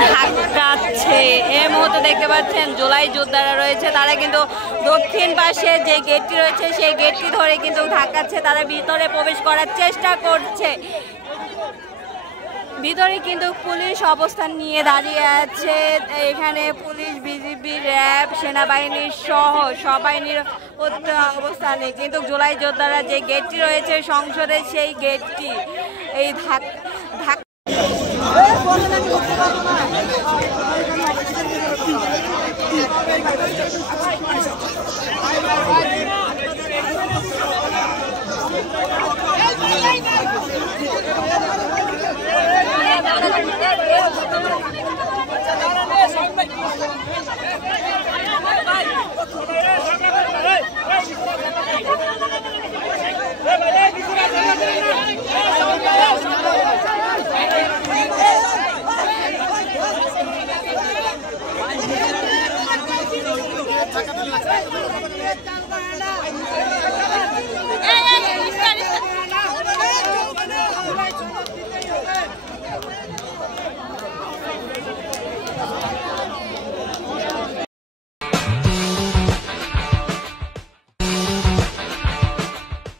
ধাক্কাচ্ছে। এই মুহূর্তে দেখতে পাচ্ছেন জুলাই যোদ্ধারা রয়েছে, তারা কিন্তু দক্ষিণ পাশে যে গেটটি রয়েছে সেই গেটটি ধরে কিন্তু ধাক্কাচ্ছে, তারা ভিতরে প্রবেশ করার চেষ্টা করছে। ভিতরে কিন্তু পুলিশ অবস্থান নিয়ে দাঁড়িয়ে আছে। এখানে পুলিশ, বিজিবি, র্যাব, সেনাবাহিনী সহ সবাই অবস্থানে। কিন্তু জুলাই যোদ্ধারা যে গেটটি রয়েছে সংসদের সেই গেটটি এই ধাক্কা